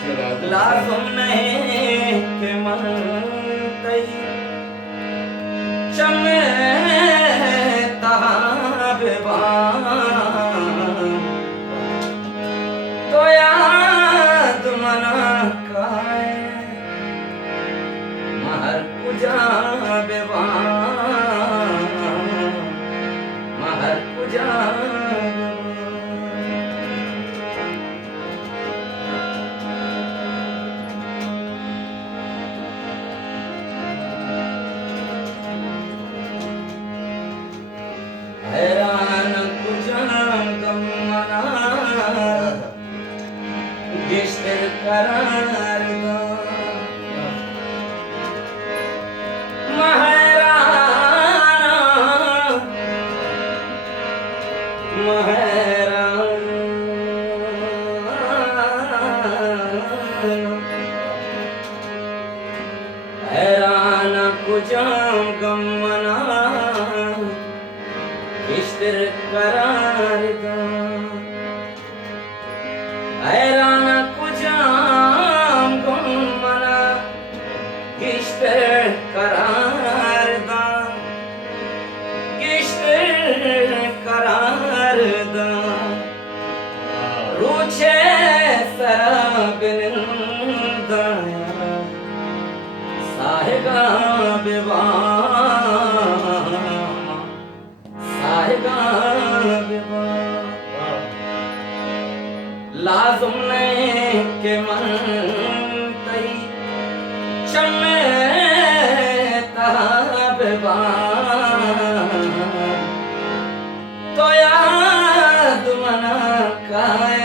लाजुम नहीं के मन तई चमे तहाबेबान तो याद मना काए महर पूजा बेबान महर पूजा हैरान कुजाम गम मना गिश्तर करार दो हैरान कुजाम गम मना गिश्तर करार दो हैरान कुजाम गम मना गिश्तर करार दो गिश्तर करार दो रूछे सराबिन दाया साहेगा बेबान साहेगा बेबान लाजुम नहीं के मन तई चमे तहाबेबान तो याद मना काए